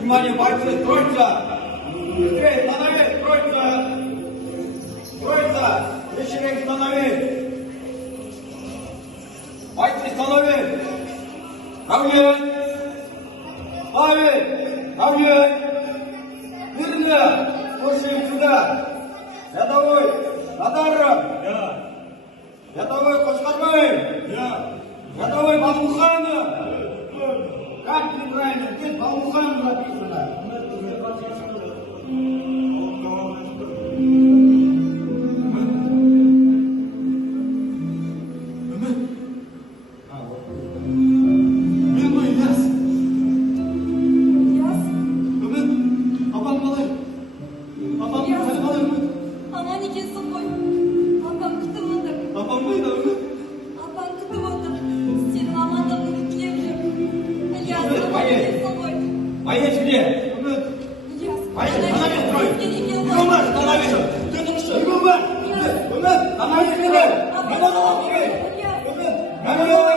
Внимание, бойцы, строиться! Быстрее, становись, строиться! Строиться! Вещевик, становись! Бойцы, становись! Равнять! Ставить! Равнять! Мирно! Слушаем сюда! Рядовой! Надаров! Рядовой Кошкарбаев! Рядовой Балмуханов! Как неправильно? Здесь Балмуханов написано. Aman ikesi koy. Apam kıtım otur. Apam mıydı öyle? Apam kıtım otur. Senin amandan unutlayabilirim. İlyas, Evet, aman hayır. ikesi koy. Боец где? İlyas, Боец, bana становись, bir строй! askeri yıl Бегом var. марш, становись! Ты тут что? Бегом марш! Становись, строй! Apam Бегом kıtım строй! otur. Бегом!